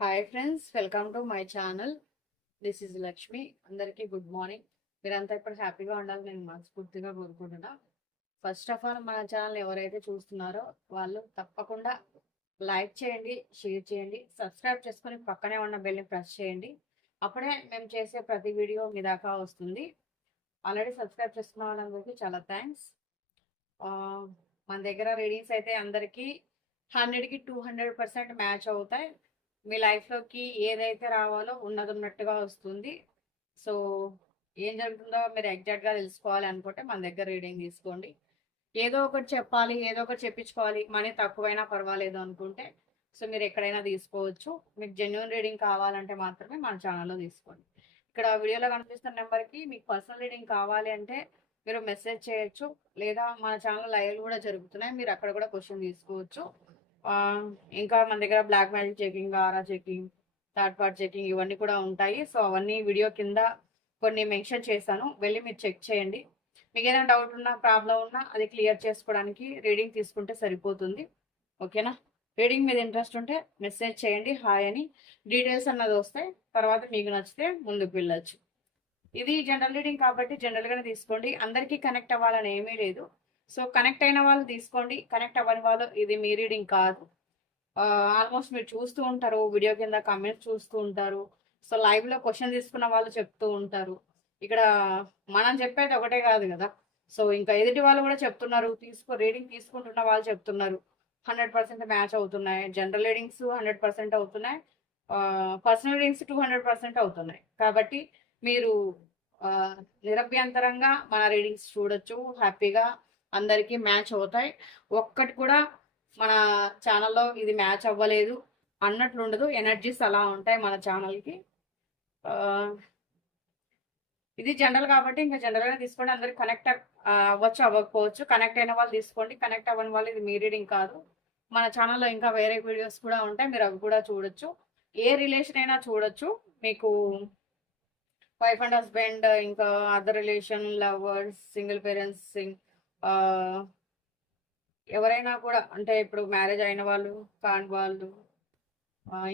Hi friends welcome to my channel this is Lakshmi అందరికీ good morning మీరంతా ఇప్పుడు హ్యాపీగా ఉండాలని నేను మనస్ఫూర్తిగా కోరుకుంటున్నా. ఫస్ట్ ఆఫ్ ఆల్ మన ఛానల్ ఎవరైతే చూస్తున్నారో వాళ్ళు తప్పకుండా లైక్ చేయండి షేర్ చేయండి సబ్స్క్రైబ్ చేసుకొని పక్కనే ఉన్న బెల్ని ప్రెస్ చేయండి. అప్పుడే మేము చేసే ప్రతి వీడియో మీ దాకా వస్తుంది. ఆల్రెడీ సబ్స్క్రైబ్ చేసుకున్న వాళ్ళందరికీ చాలా థ్యాంక్స్ మన దగ్గర రీడింగ్స్ అయితే అందరికీ హండ్రెడ్కి టూ హండ్రెడ్ పర్సెంట్ మ్యాచ్ అవుతాయి. మీ లైఫ్లోకి ఏదైతే రావాలో ఉన్నది ఉన్నట్టుగా వస్తుంది. సో ఏం జరుగుతుందో మీరు ఎగ్జాక్ట్గా తెలుసుకోవాలి అనుకుంటే మన దగ్గర రీడింగ్ తీసుకోండి. ఏదో ఒకటి చెప్పాలి ఏదో ఒకటి చెప్పించుకోవాలి మనీ తక్కువైనా పర్వాలేదు అనుకుంటే సో మీరు ఎక్కడైనా తీసుకోవచ్చు. మీకు జెన్యున్ రీడింగ్ కావాలంటే మాత్రమే మన ఛానల్లో తీసుకోండి. ఇక్కడ వీడియోలో కనిపిస్తున్న నెంబర్కి మీకు పర్సనల్ రీడింగ్ కావాలి అంటే మీరు మెసేజ్ చేయొచ్చు లేదా మన ఛానల్ లైవ్ కూడా జరుగుతున్నాయి మీరు అక్కడ కూడా క్వశ్చన్ తీసుకోవచ్చు. ఇంకా మన దగ్గర blackmail checking aura checking third part checking ఇవన్నీ కూడా ఉంటాయి. సో అవన్నీ వీడియో కింద కొన్ని మెన్షన్ చేశాను. వెళ్ళి మీరు చెక్ చేయండి. మీకు ఏదైనా డౌట్ ఉన్నా ప్రాబ్లం ఉన్నా అది క్లియర్ చేసుకోవడానికి రీడింగ్ తీసుకుంటే సరిపోతుంది. ఓకేనా రీడింగ్ మీద ఇంట్రెస్ట్ ఉంటే మెసేజ్ చేయండి. హాయ్ అని. డీటెయిల్స్ అన్నది వస్తే తర్వాత మీకు నచ్చితే ముందుకు వెళ్ళొచ్చు. ఇది జనరల్ రీడింగ్ కాబట్టి జనరల్గానే తీసుకోండి. అందరికీ కనెక్ట్ అవ్వాలని ఏమీ లేదు. సో కనెక్ట్ అయిన వాళ్ళు తీసుకోండి. కనెక్ట్ అవ్వని వాళ్ళు ఇది మీ రీడింగ్ కాదు. ఆల్మోస్ట్ మీరు చూస్తూ ఉంటారు. వీడియో కింద కమెంట్స్ చూస్తూ ఉంటారు. సో లైవ్లో క్వశ్చన్ తీసుకున్న వాళ్ళు చెప్తూ ఉంటారు. ఇక్కడ మనం చెప్పేది ఒకటే కాదు కదా. సో ఇంకా ఎదుటి వాళ్ళు కూడా చెప్తున్నారు. తీసుకో రీడింగ్ తీసుకుంటున్న వాళ్ళు చెప్తున్నారు. హండ్రెడ్ పర్సెంట్ మ్యాచ్ అవుతున్నాయి. జనరల్ రీడింగ్స్ హండ్రెడ్ పర్సెంట్ అవుతున్నాయి. Personal readings too hundred percent అవుతున్నాయి. కాబట్టి మీరు నిరభ్యంతరంగా మన రీడింగ్స్ చూడొచ్చు. హ్యాపీగా అందరికీ మ్యాచ్ అవుతాయి. ఒక్కటి కూడా మన ఛానల్లో ఇది మ్యాచ్ అవ్వలేదు అన్నట్లు ఉండదు ఎనర్జీస్ అలా ఉంటాయి మన ఛానల్కి. ఇది జనరల్ కాబట్టి ఇంకా జనరల్గా తీసుకోండి. అందరికి కనెక్ట్ అవ్వచ్చు అవ్వకపోవచ్చు. కనెక్ట్ అయిన వాళ్ళు తీసుకోండి. కనెక్ట్ అవ్వని వాళ్ళు ఇది మీ రీడింగ్ కాదు. మన ఛానల్లో ఇంకా వేరే వీడియోస్ కూడా ఉంటాయి. మీరు అవి కూడా చూడొచ్చు. ఏ రిలేషన్ అయినా చూడొచ్చు. మీకు వైఫ్ అండ్ హస్బెండ్ ఇంకా other relation lovers single parents ఎవరైనా కూడా అంటే ఇప్పుడు మ్యారేజ్ అయిన వాళ్ళు కాని వాళ్ళు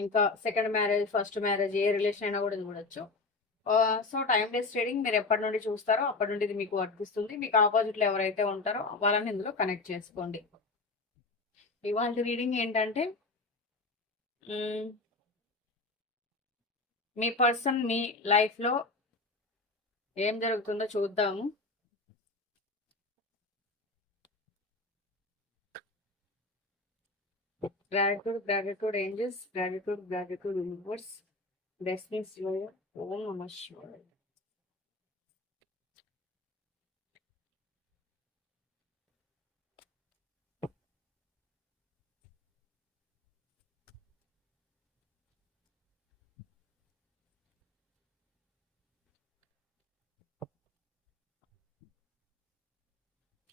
ఇంకా సెకండ్ మ్యారేజ్ ఫస్ట్ మ్యారేజ్ ఏ రిలేషన్ అయినా కూడా చూడొచ్చు. సో టైం బేస్ ట్రేడింగ్ మీరు ఎప్పటి నుండి చూస్తారో అప్పటి నుండి ఇది మీకు వర్తిస్తుంది. మీకు ఆపోజిట్లో ఎవరైతే ఉంటారో వాళ్ళని ఇందులో కనెక్ట్ చేసుకోండి. ఇవాళ రీడింగ్ ఏంటంటే మీ పర్సన్ మీ లైఫ్లో ఏం జరుగుతుందో చూద్దాము. gratitude, gratitude angels, gratitude, gratitude universe, destiny Shivaya, Om Namah Shivaya.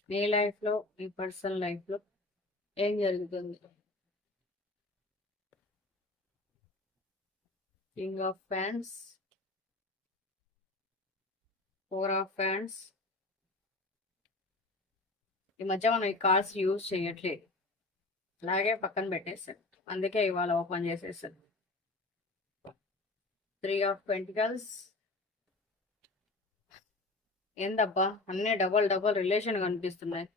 మీ లైఫ్లో మీ పర్సనల్ లైఫ్లో ఏం జరుగుతుంది king of fans four of fans ఈ మధ్య మనం ఈ కార్డ్స్ యూజ్ చేయట్లేదు అలాగే పక్కన పెట్టేసాం అందుకే ఇవాళ ఓపెన్ చేసేసాం త్రీ ఆఫ్ పెంటికల్స్ ఏందబ్బా? అన్నీ డబల్ డబల్ రిలేషన్ కనిపిస్తున్నాయి.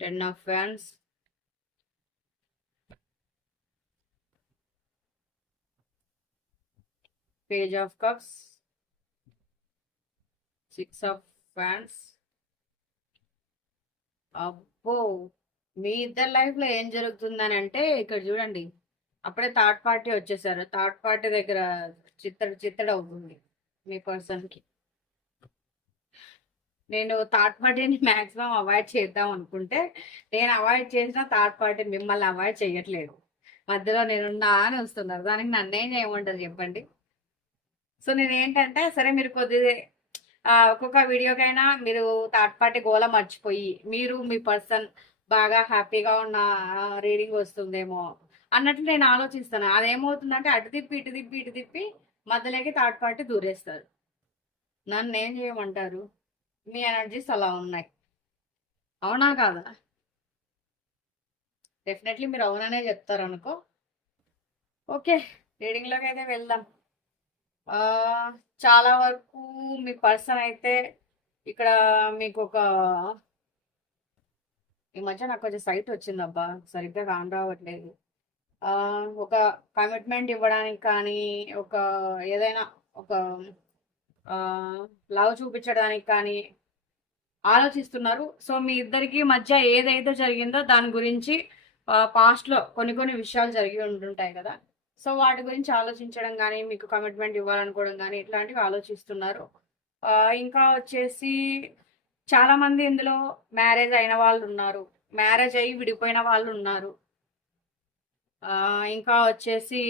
Ten of fans page of cups six of fans అబ్బో మీ ఇద్దరు లైఫ్లో ఏం జరుగుతుందని అంటే ఇక్కడ చూడండి. అప్పుడే థర్డ్ పార్టీ వచ్చేసారు. థర్డ్ పార్టీ దగ్గర చిత్తడి చిత్తడి అవుతుంది మీ పర్సన్కి నేను థర్డ్ పార్టీని మాక్సిమం అవాయిడ్ చేద్దాం అనుకుంటే నేను అవాయిడ్ చేసిన థర్డ్ పార్టీ మిమ్మల్ని అవాయిడ్ చేయట్లేదు. మధ్యలో నేనున్నా అని వస్తున్నారు. దానికి నన్నేం చేయమంటారు చెప్పండి? సో నేను ఏంటంటే సరే మీరు కొద్ది ఒక్కొక్క వీడియోకైనా మీరు థర్డ్ పార్టీ గోల మర్చిపోయి మీరు మీ పర్సన్ బాగా హ్యాపీగా ఉన్న రీడింగ్ వస్తుందేమో అన్నట్లు నేను ఆలోచిస్తాను. అదేమవుతుందంటే అటు తిప్పి ఇటు తిప్పి ఇటు తిప్పి మధ్యలోకి థర్డ్ పార్టీ దూరేస్తారు. నన్ను ఏం చేయమంటారు? మీ ఎనర్జీస్ అలా ఉన్నాయి. అవునా కాదా? డెఫినెట్లీ మీరు అవుననే చెప్తారు అనుకో ఓకే రీడింగ్లోకి అయితే వెళ్దాం. చాలా వరకు మీ పర్సన్ అయితే ఇక్కడ మీకు ఒక ఈ మధ్య నాకు కొంచెం సైట్ వచ్చిందబ్బా సరిగ్గా కాని రావట్లేదు. ఒక కమిట్మెంట్ ఇవ్వడానికి కానీ ఒక ఏదైనా ఒక లవ్ చూపించడానికి కానీ ఆలోచిస్తున్నారు. సో మీ ఇద్దరికి మధ్య ఏదైతే జరిగిందో దాని గురించి పాస్ట్లో కొన్ని కొన్ని విషయాలు జరిగి ఉంటుంటాయి కదా. సో వాటి గురించి ఆలోచించడం కానీ మీకు కమిట్మెంట్ ఇవ్వాలనుకోవడం కానీ ఇట్లాంటివి ఆలోచిస్తున్నారు. ఇంకా వచ్చేసి చాలామంది ఇందులో మ్యారేజ్ అయిన వాళ్ళు ఉన్నారు మ్యారేజ్ అయ్యి విడిపోయిన వాళ్ళు ఉన్నారు ఇంకా వచ్చేసి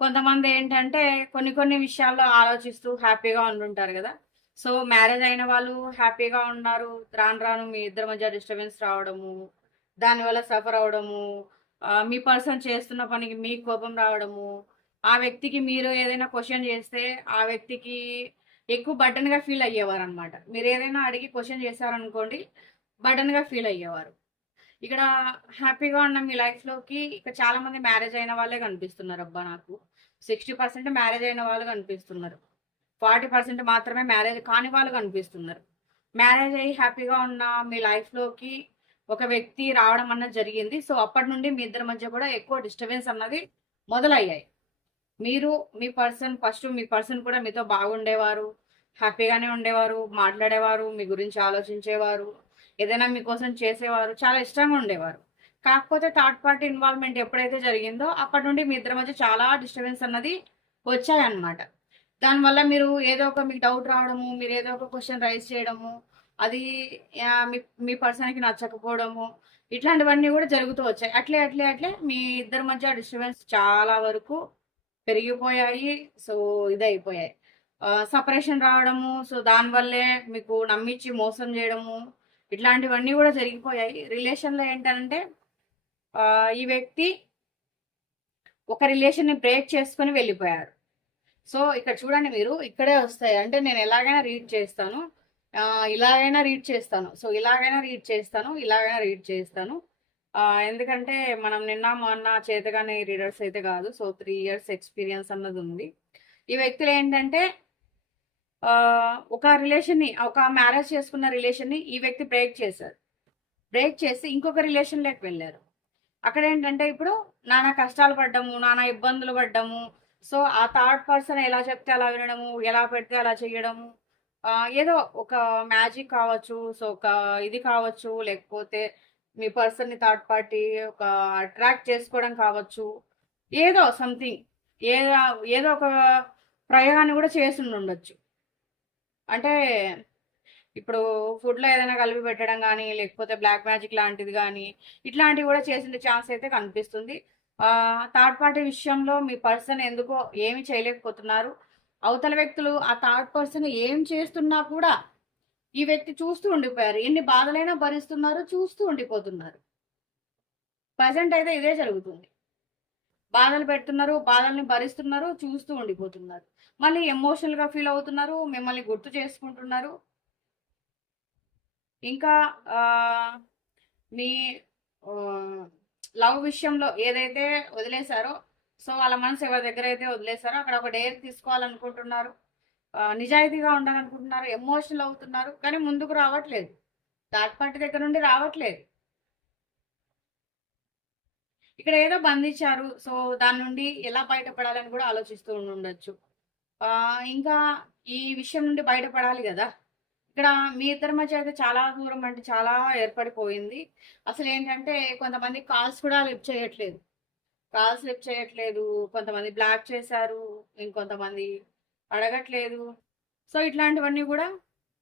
కొంతమంది ఏంటంటే కొన్ని కొన్ని విషయాల్లో ఆలోచిస్తూ హ్యాపీగా ఉంటుంటారు కదా. సో మ్యారేజ్ అయిన వాళ్ళు హ్యాపీగా ఉన్నారు. రాను రాను మీ ఇద్దరి మధ్య డిస్టర్బెన్స్ రావడము దానివల్ల సఫర్ అవడము మీ పర్సన్ చేస్తున్న పనికి మీకు కోపం రావడము ఆ వ్యక్తికి మీరు ఏదైనా క్వశ్చన్ చేస్తే ఆ వ్యక్తికి ఎక్కువ బటన్గా ఫీల్ అయ్యేవారు అనమాట మీరు ఏదైనా అడిగి క్వశ్చన్ చేశారనుకోండి బటన్గా ఫీల్ అయ్యేవారు. ఇక్కడ హ్యాపీగా ఉన్న మీ లైఫ్లోకి ఇక్కడ చాలా మంది మ్యారేజ్ అయిన వాళ్ళే కనిపిస్తున్నారు అబ్బా నాకు. సిక్స్టీ పర్సెంట్ మ్యారేజ్ అయిన వాళ్ళు కనిపిస్తున్నారు. ఫార్టీ పర్సెంట్ మాత్రమే మ్యారేజ్ కాని వాళ్ళు కనిపిస్తున్నారు. మ్యారేజ్ అయ్యి హ్యాపీగా ఉన్న మీ లైఫ్లోకి ఒక వ్యక్తి రావడం అన్నది జరిగింది. సో అప్పటి నుండి మీ ఇద్దరి మధ్య కూడా ఎక్కువ డిస్టర్బెన్స్ అన్నది మొదలయ్యాయి. మీరు మీ పర్సన్ ఫస్ట్ మీ పర్సన్ కూడా మీతో బాగుండేవారు హ్యాపీగానే ఉండేవారు మాట్లాడేవారు మీ గురించి ఆలోచించేవారు ఏదైనా మీకోసం చేసేవారు చాలా ఇష్టంగా ఉండేవారు. కాకపోతే థర్డ్ పార్టీ ఇన్వాల్వ్మెంట్ ఎప్పుడైతే జరిగిందో అప్పటి నుండి మీ ఇద్దరి మధ్య చాలా డిస్టర్బెన్స్ అన్నది వచ్చాయన్నమాట. దానివల్ల మీరు ఏదో ఒక మీకు డౌట్ రావడము మీరు ఏదో ఒక క్వశ్చన్ రైజ్ చేయడము అది మీ మీ పర్సన్కి నచ్చకపోవడము ఇట్లాంటివన్నీ కూడా జరుగుతూ వచ్చాయి. అట్లే అట్లే అట్లే మీ ఇద్దరి మధ్య డిస్టర్బెన్స్ చాలా వరకు పెరిగిపోయాయి. సో ఇదైపోయాయి. సపరేషన్ రావడము సో దానివల్లే మీకు నమ్మించి మోసం చేయడము ఇట్లాంటివన్నీ కూడా జరిగిపోయాయి. రిలేషన్లో ఏంటంటే ఈ వ్యక్తి ఒక రిలేషన్ని బ్రేక్ చేసుకొని వెళ్ళిపోయారు. సో ఇక్కడ చూడండి మీరు ఇక్కడే వస్తాయి. అంటే నేను ఎలాగైనా రీడ్ చేస్తాను. ఇలాగైనా రీడ్ చేస్తాను. సో ఇలాగైనా రీడ్ చేస్తాను ఇలాగైనా రీడ్ చేస్తాను. ఎందుకంటే మనం నిన్న మొన్న చేతగానే రీడర్స్ అయితే కాదు. సో త్రీ ఇయర్స్ ఎక్స్పీరియన్స్ అన్నది ఉంది. ఈ వ్యక్తులు ఏంటంటే ఒక రిలేషన్ని ఒక మ్యారేజ్ చేసుకున్న రిలేషన్ని ఈ వ్యక్తి బ్రేక్ చేశారు. బ్రేక్ చేసి ఇంకొక రిలేషన్లోకి వెళ్ళారు. అక్కడ ఏంటంటే ఇప్పుడు నానా కష్టాలు పడ్డము నానా ఇబ్బందులు పడ్డము. సో ఆ థర్డ్ పర్సన్ ఎలా చెప్తే అలా వినడము ఎలా పెడితే అలా చేయడము. ఏదో ఒక మ్యాజిక్ కావచ్చు సో ఒక ఇది కావచ్చు లేకపోతే మీ పర్సన్ని థర్డ్ పార్టీ ఒక అట్రాక్ట్ చేసుకోవడం కావచ్చు ఏదో సంథింగ్ ఏదో ఏదో ఒక ప్రయోగాన్ని కూడా చేసి ఉండొచ్చు అంటే ఇప్పుడు ఫుడ్లో ఏదైనా కలిపి పెట్టడం కానీ లేకపోతే బ్లాక్ మ్యాజిక్ లాంటిది కానీ ఇట్లాంటివి కూడా చేసిన ఛాన్స్ అయితే కనిపిస్తుంది. థర్డ్ పార్టీ విషయంలో మీ పర్సన్ ఎందుకో ఏమి చేయలేకపోతున్నారు. అవతల వ్యక్తులు ఆ థర్డ్ పర్సన్ ఏం చేస్తున్నా కూడా ఈ వ్యక్తి చూస్తూ ఉండిపోయారు. ఎన్ని బాధలైనా భరిస్తున్నారు చూస్తూ ఉండిపోతున్నారు. ప్రజెంట్ అయితే ఇదే జరుగుతుంది. బాధలు పెడుతున్నారు బాధల్ని భరిస్తున్నారు చూస్తూ ఉండిపోతున్నారు. మళ్ళీ ఎమోషనల్గా ఫీల్ అవుతున్నారు మిమ్మల్ని గుర్తు చేసుకుంటున్నారు. ఇంకా మీ లవ్ విషయంలో ఏదైతే వదిలేశారో సో వాళ్ళ మనసు ఎవరి దగ్గర అయితే వదిలేశారో అక్కడ ఒక డేర్ తీసుకోవాలనుకుంటున్నారు. నిజాయితీగా ఉండాలనుకుంటున్నారు ఎమోషనల్ అవుతున్నారు కానీ ముందుకు రావట్లేదు. థర్డ్ పార్టీ దగ్గర నుండి రావట్లేదు. ఇక్కడ ఏదో బంధించారు సో దాని నుండి ఎలా బయటపడాలని కూడా ఆలోచిస్తూ ఉండొచ్చు. ఇంకా ఈ విషయం నుండి బయటపడాలి కదా. ఇక్కడ మీ ఇద్దరి మధ్య అయితే చాలా దూరం అంటే చాలా ఏర్పడిపోయింది. అసలు ఏంటంటే కొంతమంది కాల్స్ కూడా లిఫ్ట్ చేయట్లేదు. కాల్ స్లిప్ చేయట్లేదు కొంతమంది బ్లాక్ చేశారు ఇంకొంతమంది అడగట్లేదు. సో ఇట్లాంటివన్నీ కూడా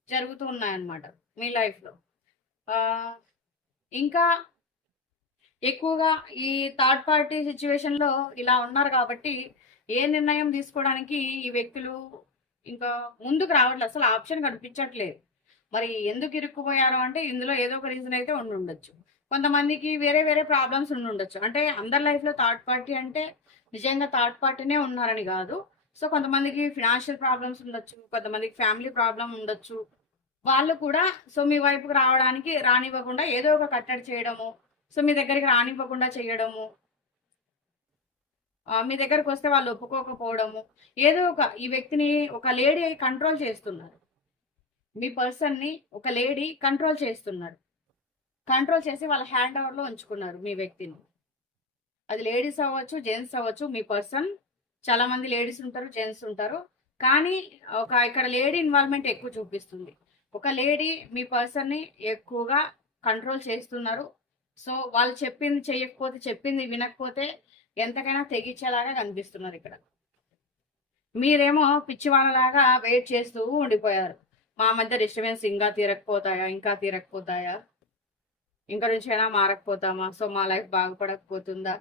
జరుగుతూ ఉన్నాయన్నమాట మీ లైఫ్లో. ఇంకా ఎక్కువగా ఈ థర్డ్ పార్టీ సిచ్యువేషన్లో ఇలా ఉన్నారు కాబట్టి ఏ నిర్ణయం తీసుకోవడానికి ఈ వ్యక్తులు ఇంకా ముందుకు రావట్లేదు అసలు ఆప్షన్ కనిపించట్లేదు. మరి ఎందుకు ఇరుక్కుపోయారు అంటే ఇందులో ఏదో ఒక రీజన్ అయితే ఉండి ఉండొచ్చు కొంతమందికి వేరే వేరే ప్రాబ్లమ్స్ ఉండి ఉండొచ్చు. అంటే అందరి లైఫ్లో థర్డ్ పార్టీ అంటే నిజంగా థర్డ్ పార్టీనే ఉన్నారని కాదు. సో కొంతమందికి ఫినాన్షియల్ ప్రాబ్లమ్స్ ఉండొచ్చు కొంతమందికి ఫ్యామిలీ ప్రాబ్లం ఉండొచ్చు. వాళ్ళు కూడా సో మీ వైపుకి రావడానికి రానివ్వకుండా ఏదో ఒక కట్టడి చేయడము సో మీ దగ్గరికి రానివ్వకుండా చేయడము మీ దగ్గరకు వస్తే వాళ్ళు ఒప్పుకోకపోవడము ఏదో ఒక ఈ వ్యక్తిని ఒక లేడీ కంట్రోల్ చేస్తున్నారు. మీ పర్సన్ని ఒక లేడీ కంట్రోల్ చేస్తున్నారు. కంట్రోల్ చేసి వాళ్ళ హ్యాండ్ ఓవర్లో ఉంచుకున్నారు మీ వ్యక్తిని. అది లేడీస్ అవ్వచ్చు జెంట్స్ అవ్వచ్చు మీ పర్సన్. చాలా మంది లేడీస్ ఉంటారు జెంట్స్ ఉంటారు. కానీ ఒక ఇక్కడ లేడీ ఇన్వాల్వ్మెంట్ ఎక్కువ చూపిస్తుంది. ఒక లేడీ మీ పర్సన్ని ఎక్కువగా కంట్రోల్ చేస్తున్నారు. సో వాళ్ళు చెప్పింది చేయకపోతే చెప్పింది వినకపోతే ఎంతకైనా తెగించేలాగా కనిపిస్తున్నారు ఇక్కడ. మీరేమో పిచ్చివాళ్ళలాగా వెయిట్ చేస్తూ ఉండిపోయారు. మా మధ్య డిస్టర్బెన్స్ ఇంకా తీరకపోతాయా ఇంకా తీరకపోతాయా? ఇంకా నుంచి అయినా మారకపోతామా? సో మా లైఫ్ బాగుపడకపోతుందా?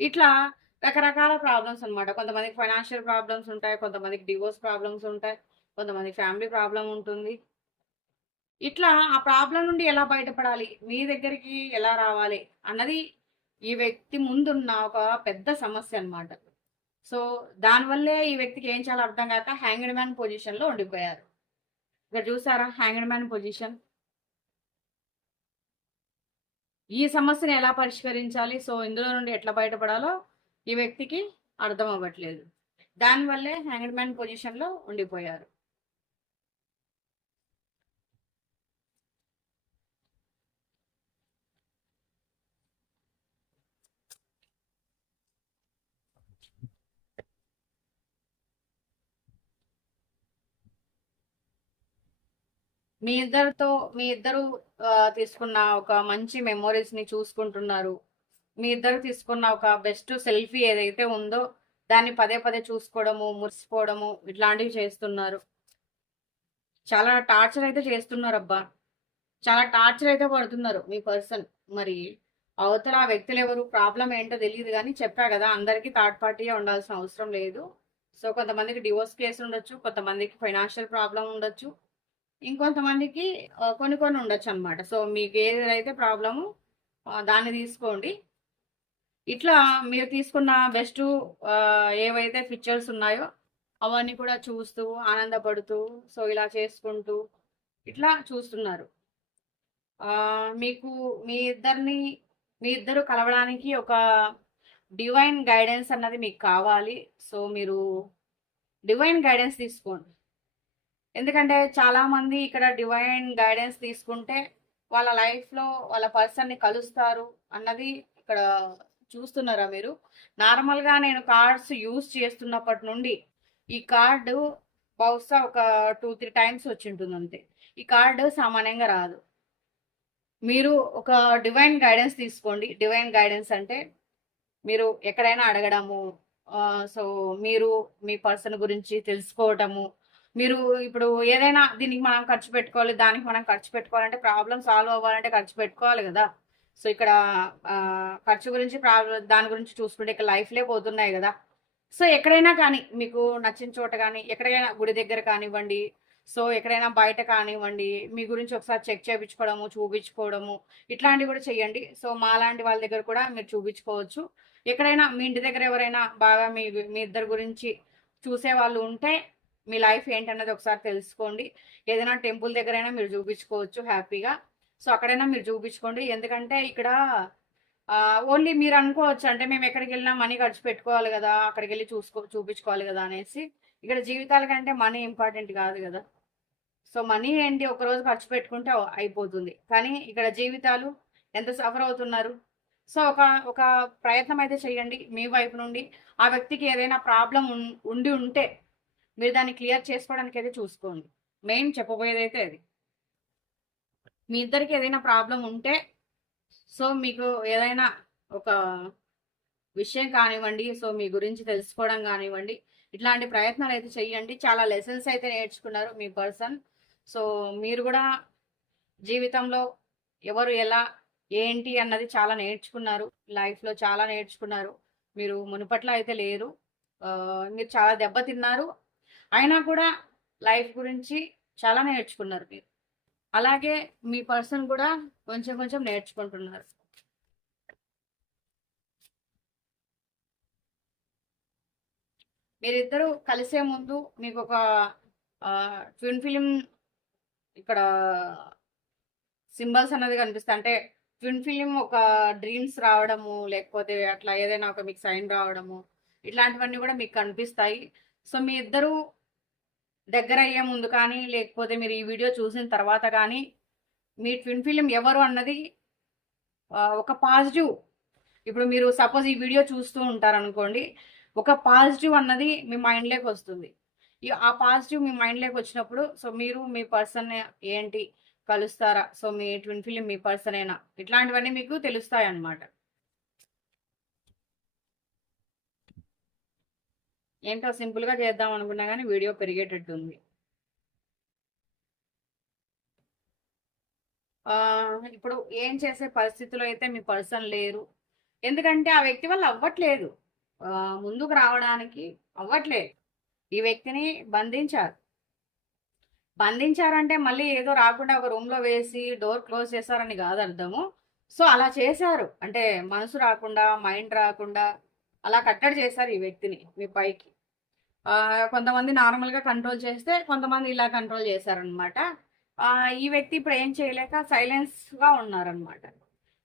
ఇట్లా రకరకాల ప్రాబ్లమ్స్ అనమాట కొంతమందికి ఫైనాన్షియల్ ప్రాబ్లమ్స్ ఉంటాయి కొంతమందికి డివోర్స్ ప్రాబ్లమ్స్ ఉంటాయి కొంతమందికి ఫ్యామిలీ ప్రాబ్లం ఉంటుంది. ఇట్లా ఆ ప్రాబ్లం నుండి ఎలా బయటపడాలి? మీ దగ్గరికి ఎలా రావాలి? అన్నది ఈ వ్యక్తి ముందున్న ఒక పెద్ద సమస్య అన్నమాట. సో దానివల్లే ఈ వ్యక్తికి ఏం చేయాలో అర్థం కాక హ్యాంగ్డ్ మ్యాన్ పొజిషన్లో ఉండిపోయారు. ఇక్కడ చూసారా హ్యాంగ్డ్ మ్యాన్ పొజిషన్? ఈ సమస్యను ఎలా పరిష్కరించాలి? సో ఇందులో నుండి ఎట్లా బయటపడాలో ఈ వ్యక్తికి అర్థం అవ్వట్లేదు. దానివల్లే హ్యాంగ్డ్ మ్యాన్ పొజిషన్లో ఉండిపోయారు. మీ ఇద్దరితో మీ ఇద్దరు తీసుకున్న ఒక మంచి మెమోరీస్ని చూసుకుంటున్నారు. మీ ఇద్దరు తీసుకున్న ఒక బెస్ట్ సెల్ఫీ ఏదైతే ఉందో దాన్ని పదే పదే చూసుకోవడము మురిసిపోవడము ఇట్లాంటివి చేస్తున్నారు. చాలా టార్చర్ అయితే చేస్తున్నారు అబ్బా చాలా టార్చర్ అయితే పడుతున్నారు మీ పర్సన్ మరి అవతల ఆ వ్యక్తులు ఎవరు ప్రాబ్లం ఏంటో తెలియదు కానీ చెప్పా కదా అందరికీ థర్డ్ పార్టీ ఉండాల్సిన అవసరం లేదు. సో కొంతమందికి డివోర్స్ కేసు ఉండొచ్చు కొంతమందికి ఫైనాన్షియల్ ప్రాబ్లం ఉండొచ్చు. ఇంకొంతమందికి కొన్ని కొన్ని ఉండొచ్చు అనమాట సో మీకు ఏదైతే ప్రాబ్లము దాన్ని తీసుకోండి. ఇట్లా మీరు తీసుకున్న బెస్ట్ ఏవైతే ఫీచర్స్ ఉన్నాయో అవన్నీ కూడా చూస్తూ ఆనందపడుతూ సో ఇలా చేసుకుంటూ ఇట్లా చూస్తున్నారు. మీకు మీ ఇద్దరిని మీ ఇద్దరు కలవడానికి ఒక డివైన్ గైడెన్స్ అన్నది మీకు కావాలి. సో మీరు డివైన్ గైడెన్స్ తీసుకోండి. ఎందుకంటే చాలామంది ఇక్కడ డివైన్ గైడెన్స్ తీసుకుంటే వాళ్ళ లైఫ్లో వాళ్ళ పర్సన్ని కలుస్తారు అన్నది ఇక్కడ చూస్తున్నారా మీరు? నార్మల్గా నేను కార్డ్స్ యూజ్ చేస్తున్నప్పటి నుండి ఈ కార్డు బహుశా ఒక టూ త్రీ టైమ్స్ వచ్చి ఉంటుంది అంతే. ఈ కార్డు సామాన్యంగా రాదు. మీరు ఒక డివైన్ గైడెన్స్ తీసుకోండి. డివైన్ గైడెన్స్ అంటే మీరు ఎక్కడైనా అడగడము సో మీరు మీ పర్సన్ గురించి తెలుసుకోవటము మీరు ఇప్పుడు ఏదైనా దీనికి మనం ఖర్చు పెట్టుకోవాలి దానికి మనం ఖర్చు పెట్టుకోవాలంటే ప్రాబ్లం సాల్వ్ అవ్వాలంటే ఖర్చు పెట్టుకోవాలి కదా. సో ఇక్కడ ఖర్చు గురించి ప్రాబ్లం దాని గురించి చూసుకుంటే ఇక్కడ లైఫ్లే పోతున్నాయి కదా. సో ఎక్కడైనా కానీ మీకు నచ్చిన చోట కానీ ఎక్కడైనా గుడి దగ్గర కానివ్వండి సో ఎక్కడైనా బయట కానివ్వండి మీ గురించి ఒకసారి చెక్ చేయించుకోవడము చూపించుకోవడము ఇట్లాంటివి కూడా చేయండి సో మా లాంటి వాళ్ళ దగ్గర కూడా మీరు చూపించుకోవచ్చు. ఎక్కడైనా మీ ఇంటి దగ్గర ఎవరైనా బాగా మీ మీ ఇద్దరు గురించి చూసే వాళ్ళు ఉంటే మీ లైఫ్ ఏంటన్నది ఒకసారి తెలుసుకోండి. ఏదైనా టెంపుల్ దగ్గరైనా మీరు చూపించుకోవచ్చు హ్యాపీగా. సో అక్కడైనా మీరు చూపించుకోండి. ఎందుకంటే ఇక్కడ ఓన్లీ మీరు అనుకోవచ్చు. అంటే మేము ఎక్కడికి వెళ్ళినా మనీ ఖర్చు పెట్టుకోవాలి కదా అక్కడికి వెళ్ళి చూసుకో చూపించుకోవాలి కదా అనేసి. ఇక్కడ జీవితాల కంటే మనీ ఇంపార్టెంట్ కాదు కదా. సో మనీ ఏంటి? ఒక రోజు ఖర్చు పెట్టుకుంటే అయిపోతుంది. కానీ ఇక్కడ జీవితాలు ఎంత సఫర్ అవుతున్నారు? సో ఒక ఒక ప్రయత్నం అయితే చేయండి. మీ వైపు నుండి ఆ వ్యక్తికి ఏదైనా ప్రాబ్లం ఉండి ఉంటే మీరు దాన్ని క్లియర్ చేసుకోవడానికి అయితే చూసుకోండి. మెయిన్ చెప్పబోయేది అయితే అది. మీ ఇద్దరికి ఏదైనా ప్రాబ్లం ఉంటే సో మీకు ఏదైనా ఒక విషయం కానివ్వండి సో మీ గురించి తెలుసుకోవడం కానివ్వండి ఇట్లాంటి ప్రయత్నాలు అయితే చేయండి చాలా లెసన్స్ అయితే నేర్చుకున్నారు మీ పర్సన్ సో మీరు కూడా జీవితంలో ఎవరు ఎలా ఏంటి అన్నది చాలా నేర్చుకున్నారు. లైఫ్లో చాలా నేర్చుకున్నారు. మీరు మునుపట్లో అయితే లేరు. మీరు చాలా దెబ్బతిన్నారు. అయినా కూడా లైఫ్ గురించి చాలా నేర్చుకున్నారు మీరు. అలాగే మీ పర్సన్ కూడా కొంచెం కొంచెం నేర్చుకుంటున్నారు. మీరిద్దరూ కలిసే ముందు మీకు ఒక ట్విన్ ఫిలిం ఇక్కడ సింబల్స్ అన్నది కనిపిస్తాయి అంటే ట్విన్ ఫిలిం ఒక డ్రీమ్స్ రావడము లేకపోతే అట్లా ఏదైనా ఒక మీకు సైన్ రావడము ఇట్లాంటివన్నీ కూడా మీకు కనిపిస్తాయి. సో మీ ఇద్దరు దగ్గర అయ్యే ముందు కానీ లేకపోతే మీరు ఈ వీడియో చూసిన తర్వాత కానీ మీ ట్విన్ ఫిలిం ఎవరు అన్నది ఒక పాజిటివ్ ఇప్పుడు మీరు సపోజ్ ఈ వీడియో చూస్తూ ఉంటారు అనుకోండి ఒక పాజిటివ్ అన్నది మీ మైండ్లోకి వస్తుంది. ఈ ఆ పాజిటివ్ మీ మైండ్లోకి వచ్చినప్పుడు సో మీరు మీ పర్సన్ ఏంటి కలుస్తారా సో మీ ట్విన్ ఫిలిం మీ పర్సన్ అయినా ఇట్లాంటివన్నీ మీకు తెలుస్తాయి అన్నమాట ఏంటో సింపుల్గా చేద్దాం అనుకున్నా కానీ వీడియో పెరిగేటట్టు ఉంది ఇప్పుడు ఏం చేసే పరిస్థితిలో అయితే మీ పర్సన్ లేరు. ఎందుకంటే ఆ వ్యక్తి వల్ల అవ్వట్లేదు. ముందుకు రావడానికి అవ్వట్లేదు. ఈ వ్యక్తిని బంధించారు. బంధించారంటే మళ్ళీ ఏదో రాకుండా ఒక రూమ్లో వేసి డోర్ క్లోజ్ చేశారని కాదు అర్థము. సో అలా చేశారు. అంటే మనసు రాకుండా మైండ్ రాకుండా అలా కట్టడి చేశారు ఈ వ్యక్తిని మీ పైకి. కొంతమంది నార్మల్గా కంట్రోల్ చేస్తే కొంతమంది ఇలా కంట్రోల్ చేశారనమాట ఈ వ్యక్తి ఇప్పుడు ఏం చేయలేక సైలెన్స్గా ఉన్నారనమాట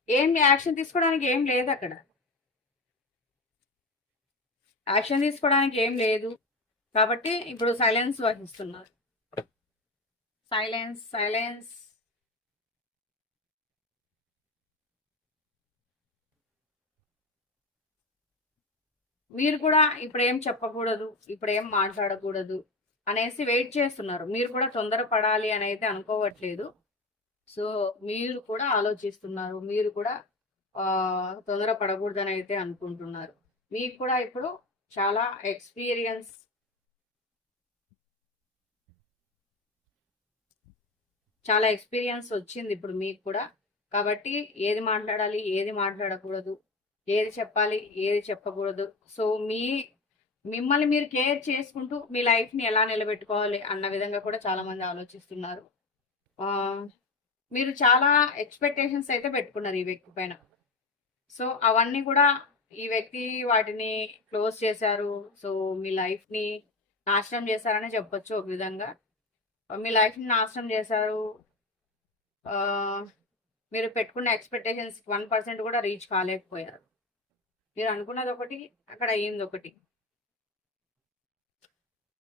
ఏం యాక్షన్ తీసుకోవడానికి ఏం లేదు అక్కడ. యాక్షన్ తీసుకోవడానికి ఏం లేదు. కాబట్టి ఇప్పుడు సైలెన్స్ వహిస్తున్నారు. సైలెన్స్ సైలెన్స్ మీరు కూడా ఇప్పుడు ఏం చెప్పకూడదు ఇప్పుడు ఏం మాట్లాడకూడదు అనేసి వెయిట్ చేస్తున్నారు. మీరు కూడా తొందరపడాలి అని అయితే అనుకోవట్లేదు. సో మీరు కూడా ఆలోచిస్తున్నారు. మీరు కూడా తొందర పడకూడదని అయితే అనుకుంటున్నారు. మీకు కూడా ఇప్పుడు చాలా ఎక్స్పీరియన్స్ చాలా ఎక్స్పీరియన్స్ వచ్చింది ఇప్పుడు మీకు కూడా. కాబట్టి ఏది మాట్లాడాలి ఏది మాట్లాడకూడదు ఏది చెప్పాలి ఏది చెప్పకూడదు. సో మీ మిమ్మల్ని మీరు కేర్ చేసుకుంటూ మీ లైఫ్ని ఎలా నిలబెట్టుకోవాలి అన్న విధంగా కూడా చాలామంది ఆలోచిస్తున్నారు. మీరు చాలా ఎక్స్పెక్టేషన్స్ అయితే పెట్టుకున్నారు ఈ వ్యక్తి పైన. సో అవన్నీ కూడా ఈ వ్యక్తి వాటిని క్లోజ్ చేశారు. సో మీ లైఫ్ని నాశనం చేశారని చెప్పొచ్చు ఒక విధంగా. మీ లైఫ్ని నాశనం చేశారు. మీరు పెట్టుకున్న ఎక్స్పెక్టేషన్స్ వన్ పర్సెంట్ కూడా రీచ్ కాలేకపోయారు. మీరు అనుకున్నది ఒకటి అక్కడ అయ్యింది ఒకటి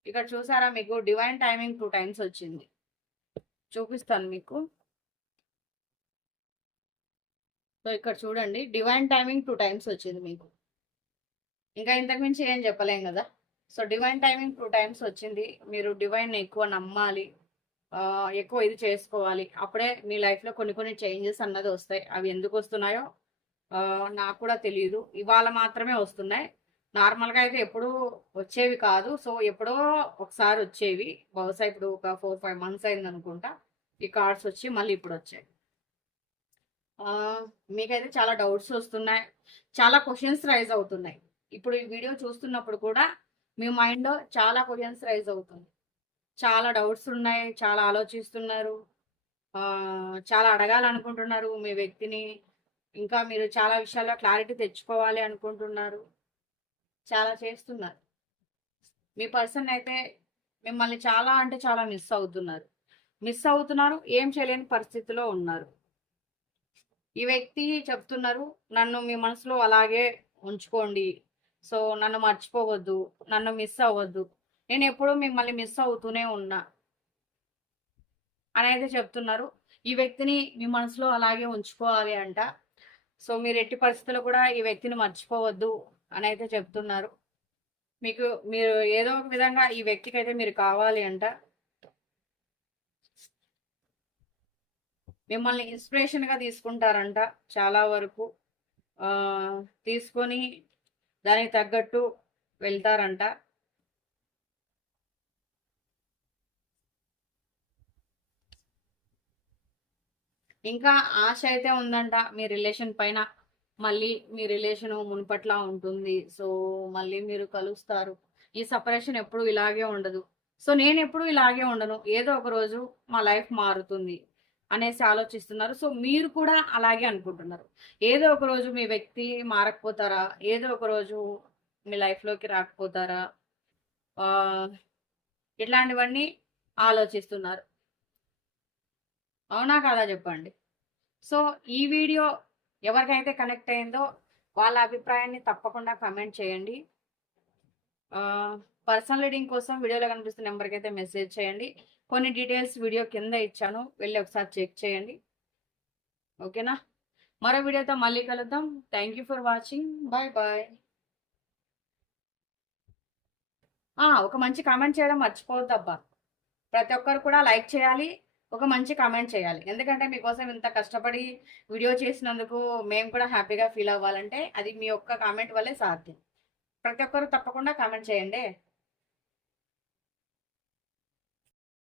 ఇక్కడ చూసారా మీకు డివైన్ టైమింగ్ టూ టైమ్స్ వచ్చింది. చూపిస్తాను మీకు. సో ఇక్కడ చూడండి డివైన్ టైమింగ్ టూ టైమ్స్ వచ్చింది మీకు. ఇంకా ఇంతకు మించి ఏం చెప్పలేం కదా. So divine timing two times వచ్చింది. మీరు డివైన్ ఎక్కువ నమ్మాలి. ఎక్కువ ఇది చేసుకోవాలి. అప్పుడే మీ లైఫ్లో కొన్ని కొన్ని చేంజెస్ అన్నది వస్తాయి. అవి ఎందుకు వస్తున్నాయో నాకు కూడా తెలియదు ఇవాళ మాత్రమే వస్తున్నాయి. నార్మల్గా అయితే ఎప్పుడూ వచ్చేవి కాదు. సో ఎప్పుడో ఒకసారి వచ్చేవి. బహుశా ఇప్పుడు ఒక ఫోర్ ఫైవ్ మంత్స్ అయింది అనుకుంటా ఈ కార్డ్స్ వచ్చి మళ్ళీ ఇప్పుడు వచ్చాయి. మీకైతే చాలా డౌట్స్ వస్తున్నాయి. చాలా క్వశ్చన్స్ రైజ్ అవుతున్నాయి. ఇప్పుడు ఈ వీడియో చూస్తున్నప్పుడు కూడా మీ మైండ్లో చాలా క్వశ్చన్స్ రైజ్ అవుతుంది చాలా డౌట్స్ ఉన్నాయి. చాలా ఆలోచిస్తున్నారు. చాలా అడగాలనుకుంటున్నారు మీ వ్యక్తిని. ఇంకా మీరు చాలా విషయాల్లో క్లారిటీ తెచ్చుకోవాలి అనుకుంటున్నారు. చాలా చేస్తున్నారు. మీ పర్సన్ అయితే మిమ్మల్ని చాలా అంటే చాలా మిస్ అవుతున్నారు. మిస్ అవుతున్నారు ఏం చేయలేని పరిస్థితిలో ఉన్నారు. ఈ వ్యక్తి చెప్తున్నారు నన్ను మీ మనసులో అలాగే ఉంచుకోండి. సో నన్ను మర్చిపోవద్దు నన్ను మిస్ అవ్వద్దు. నేను ఎప్పుడూ మిమ్మల్ని మిస్ అవుతూనే ఉన్నా. అనేది చెప్తున్నారు. ఈ వ్యక్తిని మీ మనసులో అలాగే ఉంచుకోవాలి అంట. సో మీరు ఎట్టి పరిస్థితుల్లో కూడా ఈ వ్యక్తిని మర్చిపోవద్దు అని అయితే చెప్తున్నారు. మీకు మీరు ఏదో ఒక విధంగా ఈ వ్యక్తికి అయితే మీరు కావాలి అంట. మిమ్మల్ని ఇన్స్పిరేషన్గా తీసుకుంటారంట చాలా వరకు. తీసుకొని దానికి తగ్గట్టు వెళ్తారంట. ఇంకా ఆశ అయితే ఉందంట మీ రిలేషన్ పైన మళ్ళీ మీ రిలేషన్ మునుపట్లా ఉంటుంది. సో మళ్ళీ మీరు కలుస్తారు. ఈ సపరేషన్ ఎప్పుడు ఇలాగే ఉండదు. సో నేను ఎప్పుడు ఇలాగే ఉండను. ఏదో ఒక రోజు మా లైఫ్ మారుతుంది అనేసి ఆలోచిస్తున్నారు. సో మీరు కూడా అలాగే అనుకుంటున్నారు. ఏదో ఒక రోజు మీ వ్యక్తి మారకపోతారా? ఏదో ఒక రోజు మీ లైఫ్లోకి రాకపోతారా? ఇట్లాంటివన్నీ ఆలోచిస్తున్నారు. అవునా కాదా చెప్పండి. సో ఈ వీడియో ఎవరికైతే కనెక్ట్ అయిందో వాళ్ళ అభిప్రాయాన్ని తప్పకుండా కమెంట్ చేయండి. పర్సనల్ రీడింగ్ కోసం వీడియోలో కనిపిస్తున్న నెంబర్కి అయితే మెసేజ్ చేయండి. కొన్ని డీటెయిల్స్ వీడియో కింద ఇచ్చాను. వెళ్ళి ఒకసారి చెక్ చేయండి. ఓకేనా మరో వీడియోతో మళ్ళీ కలుద్దాం. Thank you for watching bye bye ఒక మంచి కామెంట్ చేయడం మర్చిపోవద్దు అబ్బా. ప్రతి ఒక్కరు కూడా లైక్ చేయాలి. ఒక మంచి కామెంట్ చేయాలి. ఎందుకంటే మీకోసం ఇంత కష్టపడి వీడియో చేసినందుకు మేము కూడా హ్యాపీగా ఫీల్ అవ్వాలంటే అది మీ ఒక్క కామెంట్ వల్లే సాధ్యం. ప్రతి ఒక్కరు తప్పకుండా కామెంట్ చేయండి.